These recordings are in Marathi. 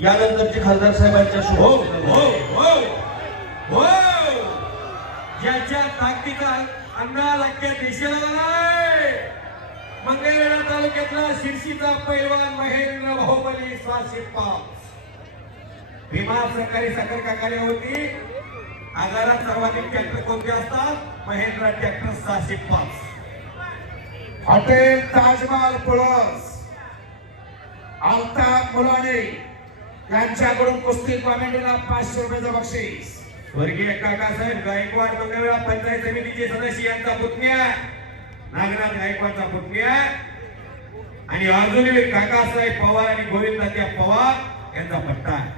यानंतरचे खासदार साहेबांच्या शुभ ज्याच्या ताकदीचा अंदाज अख्ख्या देशाला नाही, मंगळवेढा तालुक्यातला शिरशीचा पैलवान महेंद्र बाहुबली 605. भीमा सहकारी साखर कारखान्यावरती आगारात सर्वाधिक ट्रॅक्टर कोणते असतात? Mahendra tractor 605. Hotel Taj Mahal plus Altaf मुलाने यांच्याकडून कुस्ती कॉमेंटरीला 500 रुपयाचं बक्षीस. स्वर्गीय काकासाहेब गायकवाड मंगळवेढा पंचायत समितीचे सदस्य यांचा पुतण्या, नागनाथ गायकवाडचा पुतण्या आणि अजूनही काकासाहेब पवार आणि गोविंद तात्या पवार यांचा पट्टा आहे.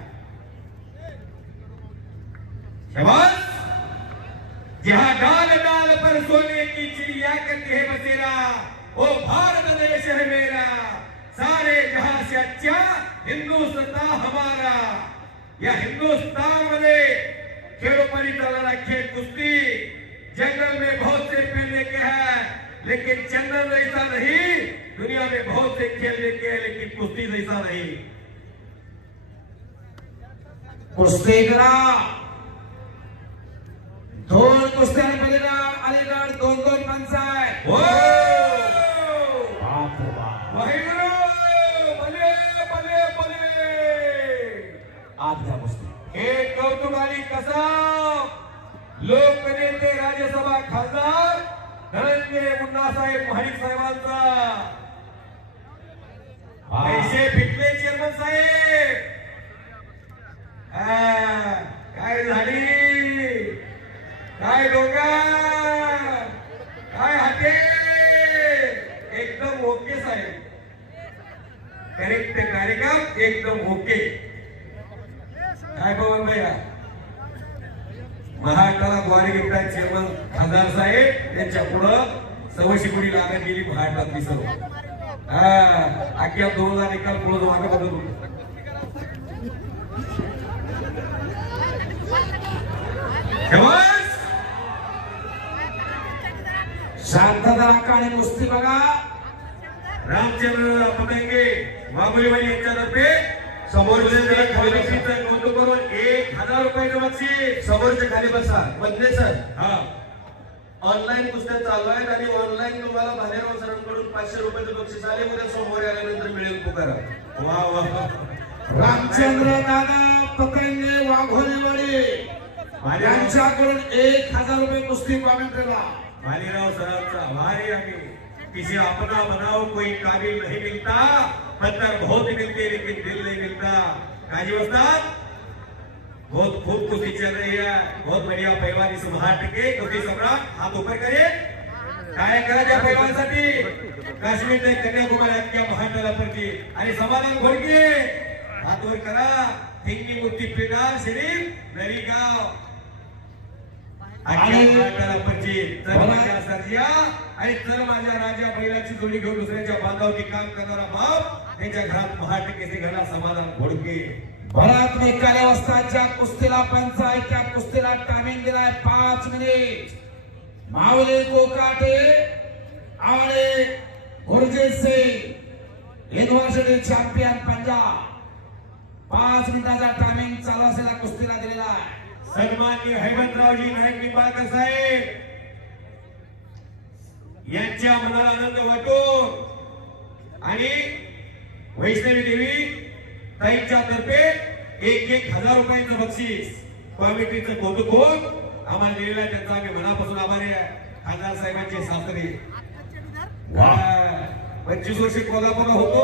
शाबाश. जहां डाल डाल पर सोने की चिड़िया करती है बसेरा, वो भारत देश है मेरा, सारे जहां से अच्छा हिंदुस्तान हमारा. या हिंदुस्तान मध्ये खेलोपरी चलना खेल कुश्ती. जंगल में बहुत से पेड़ लेके हैं लेकिन जंगल जैसा नहीं, दुनिया में बहुत से खेल लेके हैं लेकिन कुश्ती जैसा नहीं. कुस्ती करा. 2 कुस्त्यांमध्ये अलीगड 2-2 पंच आहे. आजच्या कुस्ती हे कौतुक आणि कसा लोकनेते राज्यसभा खासदार धनंजय मुन्नासाहेब महाडिक साहेबांचा पैसे फिटले. चेअरमन साहेब काय झाली, काय डोंगर, काय हाते, एकदम ओके साहेब. करेक्ट कार्यक्रम एकदम ओके. काय पवन भैया महाराष्ट्राला द्वारे गिफ्टात चेअरमन खासदार साहेब त्यांच्या पुढं सव्वाशे कोटी लागत गेली महाराष्ट्रातली सर्व. अख्ख्या 2000 निकाल पुढं मागे बदल होतो. शांतता राखा आणि कुस्ती बघा. रामचंद्र पतंगे वाघोलीवाडी यांच्यातर्फे समोरचे नोंद करून 1000 रुपयाचं बक्षीस. समोरच्या खाली बसा. बदले सर, हा ऑनलाईन कुस्त्या चालू आहेत आणि ऑनलाईन तुम्हाला भालेराव सरांकडून 500 रुपयाचं बक्षीस आले. उद्या सोमवारी आल्यानंतर मिळेल. पुकारा. वा वा. रामचंद्र दादा पतंगे वाघोलीवाडी यांच्याकडून 1000 रुपये कुस्ती कॉमेंटरीला. भालेराव सरांचा आभारी आहे. किसी अपना बनाओ कोई काबिल नहीं मिलता, पत्थर बहुत मिलते लेकिन दिल नहीं मिलता. काजी उस्ताद बहुत खूब कुश्ती चल रही है. बहुत बढ़िया पहलवान इस महाराष्ट्र के कुश्ती सम्राट हाथ ऊपर करे. काय करा त्या पहलवानसाठी. काश्मीर ते कन्याकुमारी अख्ख्या महाराष्ट्राला प्रति आणि समाधान घोडके हात वर करा. हिंगी मूर्ती पेगार शरीफ नरीगाव आणि चल माझ्या राजा बैलाची जोडी घेऊन दुसऱ्याच्या बांधावती काम करणारा बाप त्यांच्या घरात 10% घरात समाधान घोडके. भरात निकाली असताच्या कुस्तीला पंचायतच्या कुस्तीला टायमिंग दिलाय 5 मिनिट. माऊली कोकाटे आणि गुरजीत सिंग युनिव्हर्सिटी चॅम्पियन पंजाब 5 मिनिटाचा टायमिंग चालू असलेल्या कुस्तीला दिलेला आहे. सन्माननीय हेमंतरावजी नाईक निंबाळकर साहेब यांच्या मनाला आनंद वाटो आणि वैष्णवी देवी ताईंच्या तर्फे 1000 रुपयांचं बक्षीस कॉमिटीचं कौतुक होऊन आम्हाला दिलेला आहे. त्यांचा आम्ही मनापासून आभारी आहे. खासदार साहेबांचे सासरे 25 वर्ष कोल्हापूरला होतो.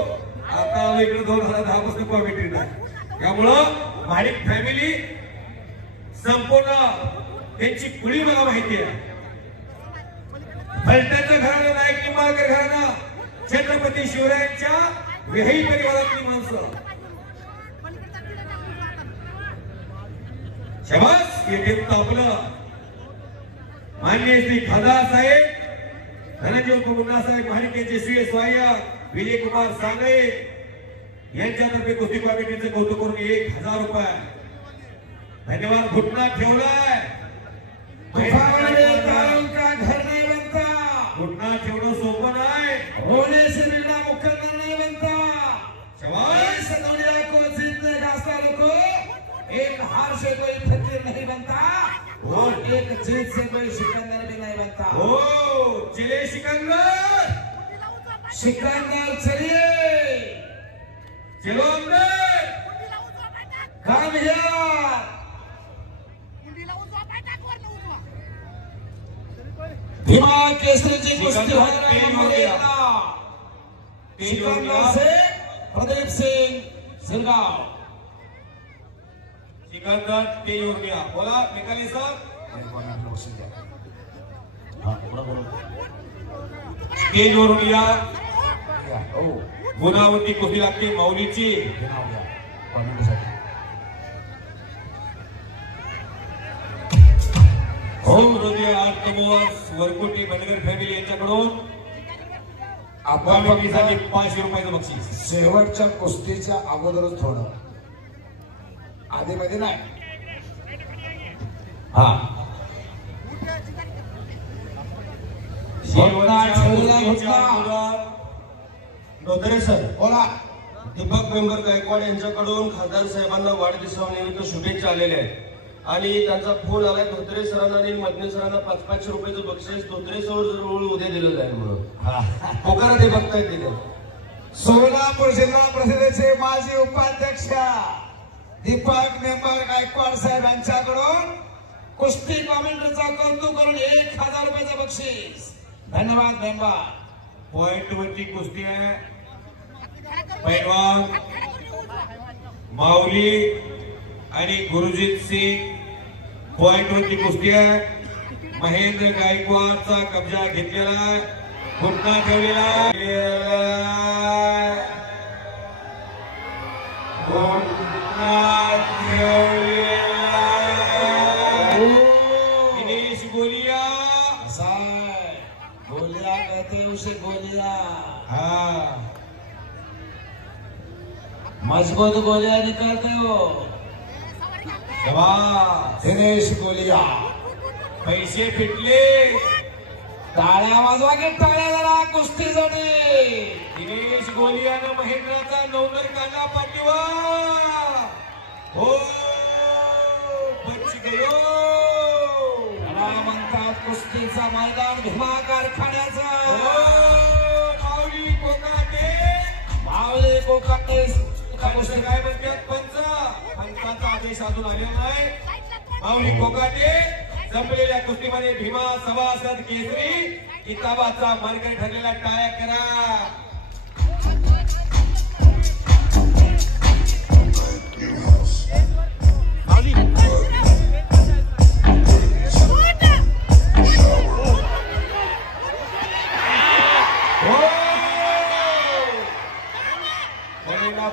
आता इकडे 2010 पासून कॉमिटीला. त्यामुळं महाडिक फॅमिली संपूर्ण त्यांची कुळी मला माहिती आहे. फलटणच्या घराणं नाईक निंबाळकर घराणं छत्रपती शिवरायांच्या वेही परिवारातली माणसं. शाबास. येथे आपलं मान्य श्री खासदार साहेब धनंजय मुन्नासाहेब महाडिक यांचे श्री स्वाय विजय कुमार सांगळे यांच्यातर्फे कुस्ती कमिटीचं कौतुक करून 1000 रुपये. धन्यवाद. घुटना ठेवलाय. घर नाही बनता. घुटना ठेवणं सोपं नाही. होणे से मिलना मुकद्दर नहीं बनता. शाबाश. इस दुनिया को जीतने का शास्त्र को एक हार से कोई फकीर नहीं बनता और एक जीत से कोई सिकंदर भी नहीं बनता। हो चले सिकंदर, सिकंदर चलिए, चलो अंदर। Come here. भीमा केसरी जी कुश्ती हो रहा है नंबर 1 सिकंदर से प्रदीप सिंह सिरगांव। सिकंदर ते युर्मिया बोला निकाली साहब स्टेजवरून या गुणावरती कुस्ती लागते माऊलीची। हृदय आर्तमोस वरकुटी बनगर फॅमिली यांच्याकडून कमिटीसाठी 500 रुपयाचं बक्षीस। शेवटच्या कुस्तीच्या अगोदरच थोडं आधीमध्ये नाही। हा नोतरे सर बोला। दीपक मेंबर गायकवाड यांच्याकडून खासदार साहेबांना वाढदिवसानिमित्त शुभेच्छा आलेल्या आहेत आणि त्यांचा फोन आलाय धोत्रे सरांना आणि मदने सरांना 500 रुपयाचं बक्षीस धोत्रे सर जरूर उद्या दिलं जाईल म्हणून पोकारा ते बघतायत तिथे। सोलापूर जिल्हा परिषदेचे माजी उपाध्यक्ष दीपक मेंबर गायकवाड साहेब यांच्याकडून कुस्ती कॉमेंटरचा कौतुक करून 1000 रुपयाचं बक्षीस। धन्यवाद मेंबर। पॉइंट वरती कुस्ती आहे। पैलवान माऊली आणि गुरुजीत सिंग पॉइंट वरती कुस्ती आहे। महेंद्र गायकवाडचा कब्जा घेतलेला आहे, घुटना ठेवलेला दिनेश गोलिया गोलिया कहते उसे गोलिया। हाँ मजबूत गोलियां निकालते हो शाबाश दिनेश गोलिया। पैसे फिटले, टाळ्या वाजवा की टाळ्या जरा कुस्तीसाठी। दिनेश गोलियानं महेंद्राचा नवनर काढला पाठीवर। हो बच गयो। त्याला म्हणतात कुस्तीचा मैदान भीमा कारखान्याचा। माऊली कोकाटे, माऊली कोकाटे कुस्ती काय म्हणतात पंचाचा आदेश अजून आलेला नाही। माऊली कोकाटे संपलेल्या कुस्तीमध्ये भीमा सभासद केसरी किताबाचा मार्ग ठरलेला टाळ्या करा।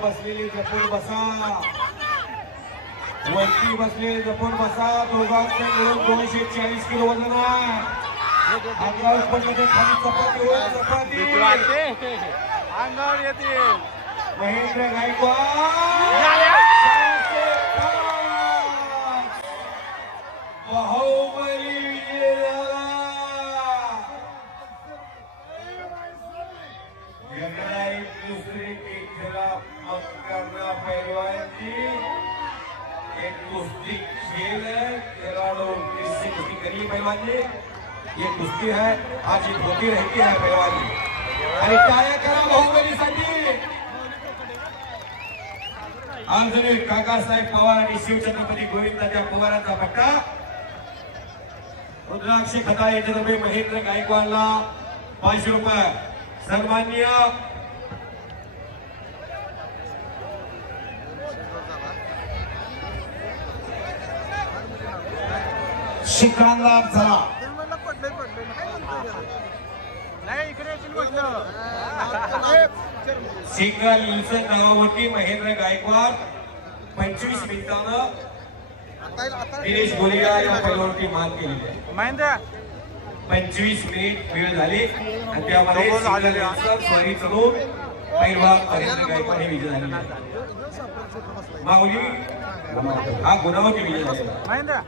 बसलेली जपून बसा, वरती बसलेले जपून बसा। दोघांचे मिळून 240 किलो वजन आहे। अंगावर पडलं ते खाली चपातीवर चपाती अंगावर येते। महेंद्र गायकवाड बाहुबली विजय झाला। दूसरे के खिलाफ मत करना पहलवान जी, एक कुश्ती खेल है। खिलाड़ियों किससे कुश्ती करिए पहलवान जी, ये कुश्ती है, आज ये होती रहती है पहलवान जी। अरे टाळ्या करा बाहुबलीसाठी। आज काकासाहेब पवार आणि शिवछत्रपती गोविंदाच्या पवारांचा पट्टा रुद्राक्ष खता याच्यातर्फे महेंद्र गायकवाडला 500 रुपये सन्माननीय सिकंदर झाला। सिंगल नावावरती महेंद्र गायकवाड 25 मिनिटानं दिनेश गोलिया या पैलवानवरती मात केलेली आहे। 25 मिनिट वेळ झाली आणि त्यामध्ये स्वारी चढून पैलवान महेंद्र गायकवाड हे विजय झालेले। माऊली हा गुणावरती विजय झालेला।